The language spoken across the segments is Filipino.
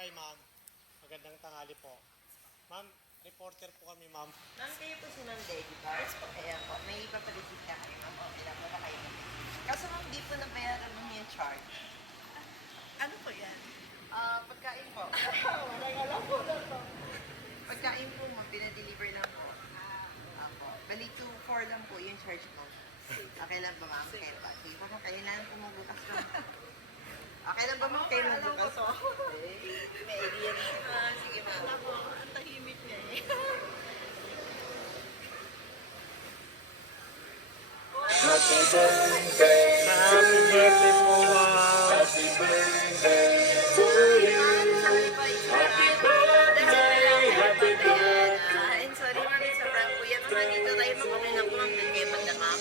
Hi, ma'am. Magandang tanghali po. Ma'am, reporter po kami, ma'am. Ma'am, kayo po si Ma'am Debbie Bars po. Ayan po, may ipapaligid ka kayo, ma'am. Okay lang, wala kayo. Kaso ma'am, di po nabayaran mo yung charge. Ano po yan? Pagkain po. Pagkain po mo, pinadeliver lang po. Apo. Bali 2-4 lang po yung charge mo. Okay lang ba, ma'am? Okay pa. Sige po, ma'am, kailangan po magbukas ko. Okay lang ba, ma'am? Kayo magbukas ko. May idea rin. Sige, ma'am. Alam mo, ang tahimik niya eh. Happy birthday, Happy birthday po, ma'am. happy birthday to you. Happy birthday, happy birthday. And sorry, ma'am, it's a prank po yan. Ma'am, dito tayo mag-okay lang po, ma'am. Kaya banda, ma'am.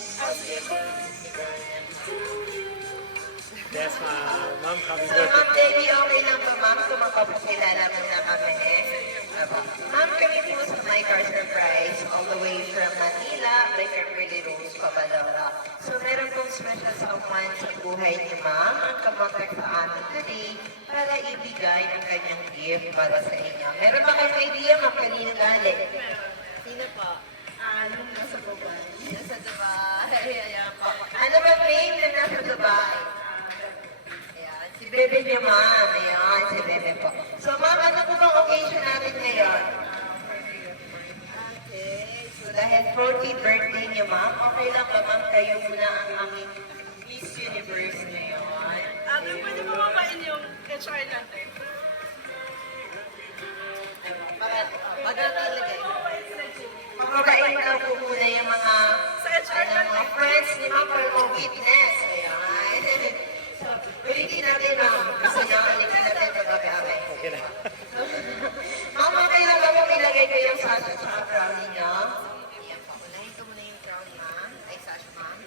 Yes, ma'am. Ma'am, happy So, birthday. ma'am Debbie, okay lang ba, ma'am? Kung magpapakilala mo na kami, eh. Ma'am, kami po sa My Car Surprise, all the way from Manila, by Kimberly Rose, Pabalora. So, meron pong special someone sa buhay ni ma'am ang kamontak sa amin today para ibigay ang kanyang gift para sa inyo. Meron ba kayong idea, ma'am, kanina galing? Sino po? Nung nasa Dubai. Nasa Dubai. Ayan po. Ano ba name na nasa Dubai? Ayan, si Bebe niya, ma'am. Ayan, si Bebe po. So, ma'am, ano po bang occasion natin ngayon? Okay. So, dahil 40th birthday niyo, ma'am, okay lang ba, ma'am, kayo muna ang aming Miss Universe ngayon? Pwede mo mamain yung HR natin. Magandang Pagbabain mo daw po muna yung mga Sa HR mga friends ni ma'am for mga witness. Ayan. So, ulitin natin, ma'am. Gusto niyo, ulitin natin pagbabain. Okay na. Ma'am, okay lang ba kung ilagay ko yung sasha sa brownie niyo? Ayan po. Unahin ko muna yung brownie, ma'am. Ay, sasha, ma'am.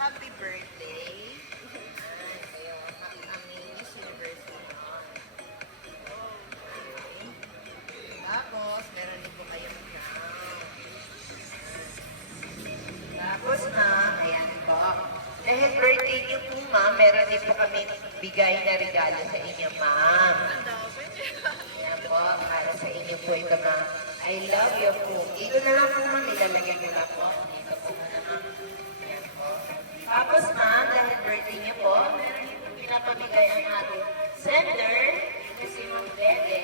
Happy birthday. Ayan, kayo. Ang Miss Universe naman. Okay. Tapos, meron din po kayong crown. Tapos, ma'am, ayan po. Dahil birthday niyo po, ma'am, meron din po kami bigay na regalo sa inyo, ma'am. Ayan po, para sa inyo po ito, ma'am. I love you po. Dito na lang po, ma'am. Ilalagay ko lang po. Dito po muna, ma'am. Ayan po. Tapos, ma'am, dahil birthday niyo po, meron din po pinapamigay ang ating sender. Ito si Ma'am Bede.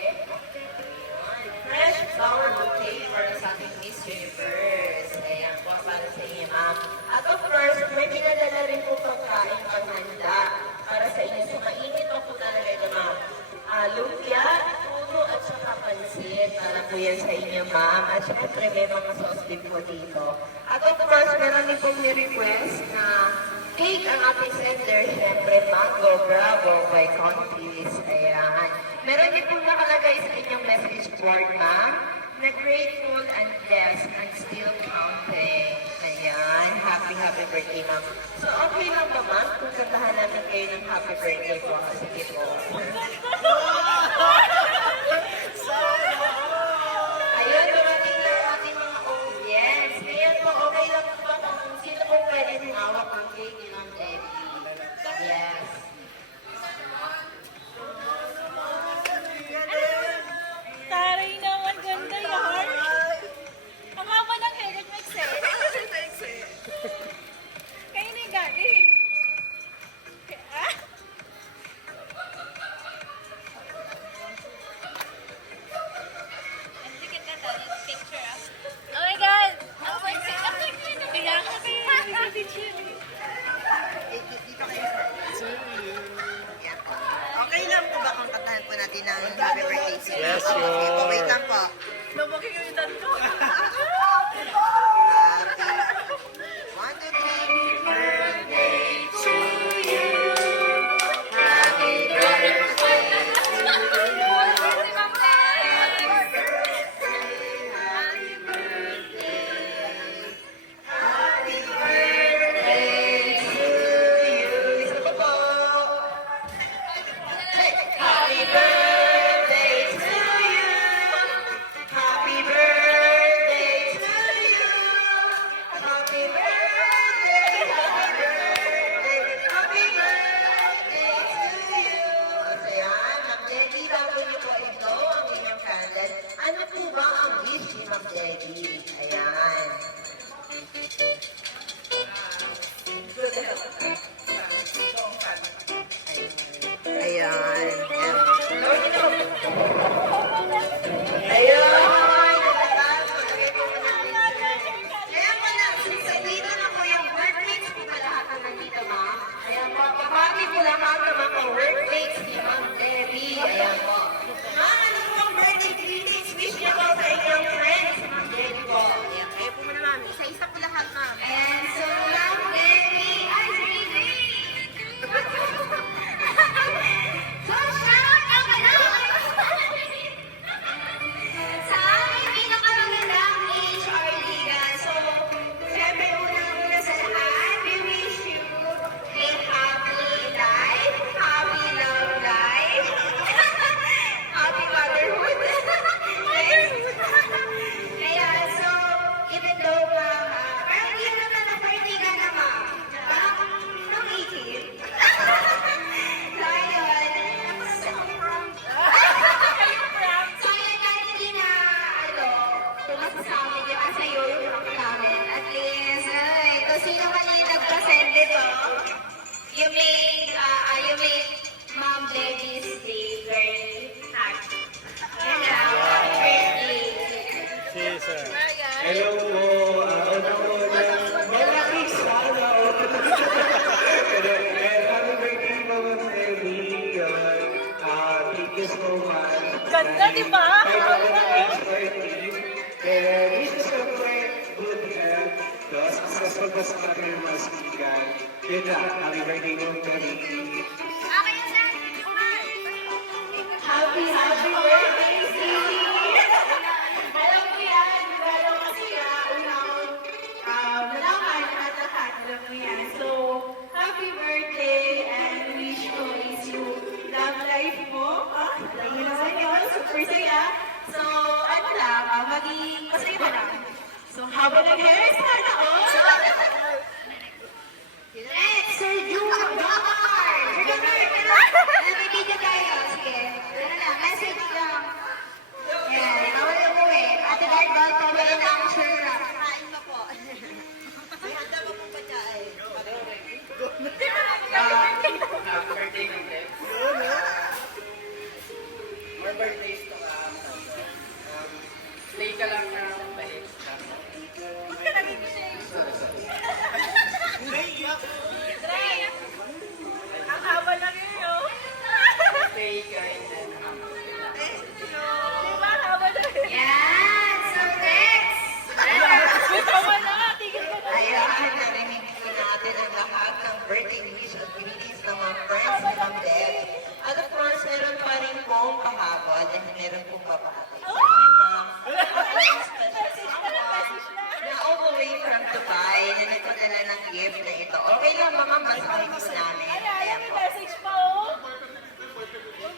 Fresh flower bouquet para sa ating Miss Universe. Ayan po, para sa inyo, ma'am. At of course, may pinadala rin po pagkain panghanda para sa inyo. So, mainit pa po talaga ito, ma'am. Lumpia, tulo, at saka pansit. Para po yan sa inyo, ma'am. At syempre, may mga sauce din po dito. At of course, meron din pong ni-request na cake ang ating sender. Syempre, Mango Bravo by Contis. Ayan. Meron din pong nakalagay sa inyong message board, ma'am, na grateful and blessed and still counting. Ayan. Happy birthday, ma'am. So, okay lang ba, ma'am, kung kantahan namin kayo ng happy birthday po? Sige po. Ayun, dumating na ang ating mga audience. Ngayon po, okay lang po ba kung sino po pwede hawak ang cake ni Ma'am Debbie? Yes. Taray naman, ganda yan. Ang haba ng hair, nag-maikse. Kayo na yung galing. Ah? Oh my God! Ang sexy! Ang sexy! Nabiyak ka kayo. Picture. Dito kayo, sir. Yan po. Okay lang po ba kung kantahan po natin ng happy birthday sila? Yes, Okay sure. po, wait lang po. Lumaki yung edad ko. Happy. 1, 2, 3. Birthday to you. Happy birthday to you. Happy birthday to you. Isa pa po. Happy birthday to you. Happy birthday. happy po lahat ng mga workmates ni Ma'am Debbie. Ayan po. Ma'am, ano po ang birthday greetings? Wish niyo po sa inyong friends, Ma'am Debbie po. Ayan, kayo po muna, Ma'am. Isa-isa po lahat, Ma'am. And so, Ma'am Debbie, ay, really? So, shout out ka na! Sa aming pinakamagandang HR Liga. So, siyempre unang-una sa lahat, we wish you a happy life, happy love life, happy motherhood. Kaya, so, even though, pero hindi naman na-party ka na, ma'am. Nung ikip. So, ayun. So, yun kahit hindi na, tumasa sa amin, di ba, sa'yo yung rock namin. At least, ito, sino man yung nag-present dito? You make Mom Debbie's day very happy. Yun lang, happy birthday. Si sir. Hello po. Una-una, malaki sana ako. Pero, happy birthday po, Ma'am Debbie. Thank you so much. Ganda, di ba? This is a great good health. Successful pa sa ating mga sigan. Yun lang, happy birthday, Ma'am Debbie. Happy birthday, Stevie! Alam mo yan, pero kasi malaman at lahat, alam mo yan. So, happy birthday and wish ko is you love life mo. Yun naman yun, super saya. So, ano lang, maging masaya ka lang. So, habang nag-hair, sana all. Next, Sir June Gamar! Sir Gamar, nabibigyan tayo. Sige, ano na, message lang. Yan, ako na po eh. Ate Barbal, pabalik na ang sure na. Kain pa po. May handa pa pong pagkain. Happy birthday, Ma'am. More birthdays to come. Stay ka lang na mabait. Ang haba lang yun, oh. Stay kind and Di ba? Haba lang yun. Yan, so next. Tama na, tigil ka na. Ayan, narinig po natin ang lahat ng birthday wish at greetings ng mga friends ni Ma'am Deb. At of course, meron pa rin pong pahabol dahil meron pong papahati sa inyo, Ma'am. Na all the way from Dubai, na nagpadala ng gift na ito. Okay lang, mga basahin po namin. Ayan, may message pa, oh.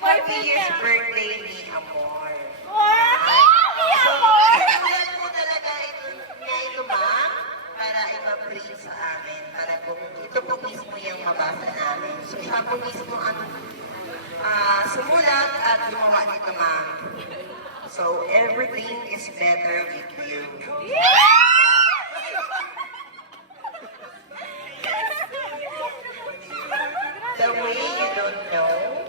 Happy year's birthday ni Amor. Wow! Happy amor! Kailan po talaga ito, ma'am, para ipa-print sa amin, para po, ito po mismo yung mabasa namin. So, siya po mismo ang sumulat at gumawa nito, ma'am. So, everything is better with you. The way you don't know,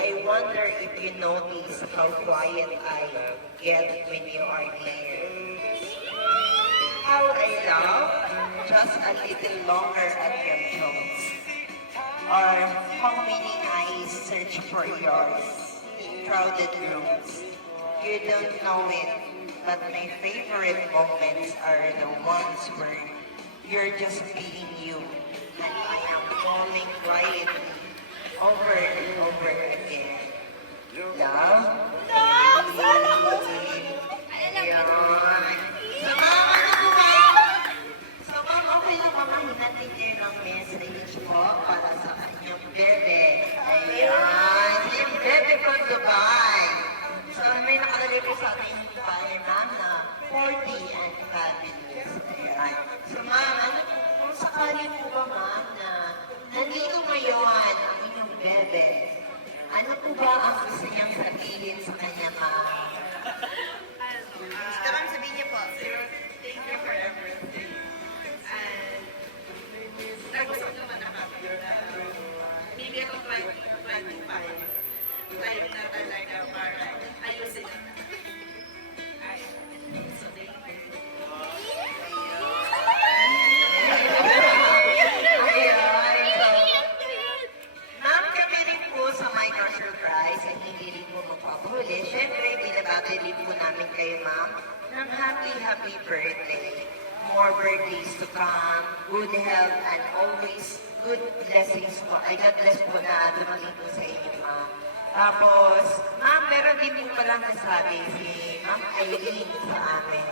I wonder if you notice how quiet I get when you are near. How I love just a little longer at your toes. Or how many eyes search for yours in crowded rooms. You don't know it, but my favorite moments are the ones where you're just being you. And I am falling quietly over and over again. Love? Love! Sana ko! Ayan. So, mama na po, ma'am. So, ma'am, okay lang, mama. Hinatid niyo ng message po para sa kanyang bebe. Ayan. Yung bebe from Dubai. So, may nakalagay po sa ating bayan, ma'am, na 40 and fabulous. Ayan. So, ma'am, ano po, kung sakali po ba, ma'am, na nandito ngayon ang inyong bebe, ano po ba ang gusto niyang sabihin sa kanya, ma'am? Gusto bang sabihin niyo po, thank you for everything. And nag-usap naman na kami na maybe ako 25 time na talaga para ayusin na. So thank you. Ayan. So, guys ay hindi rin po magpapahuli. Siyempre, binabati rin po namin kayo, ma'am, ng happy birthday. More birthdays to come, good health, and always good blessings po. Ay, God bless po na dumating po sa inyo, ma'am. Tapos, ma'am, meron din po palang nasabi si Ma'am Eileen sa amin.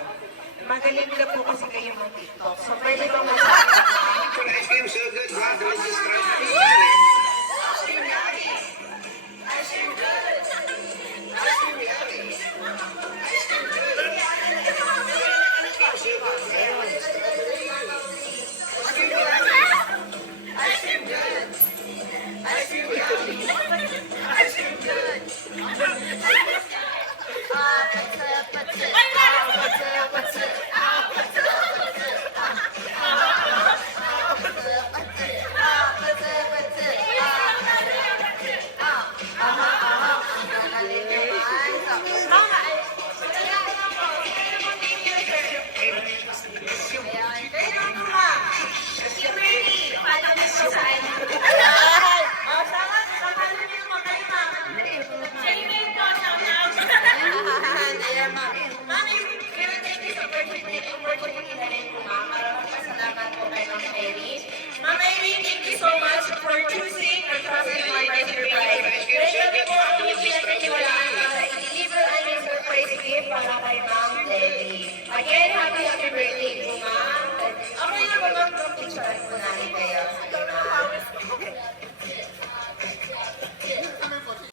Magaling na po kasi kayo mag TikTok. So, pwede ba masabi, ma'am? Ice cream so good, God, don't just try to That's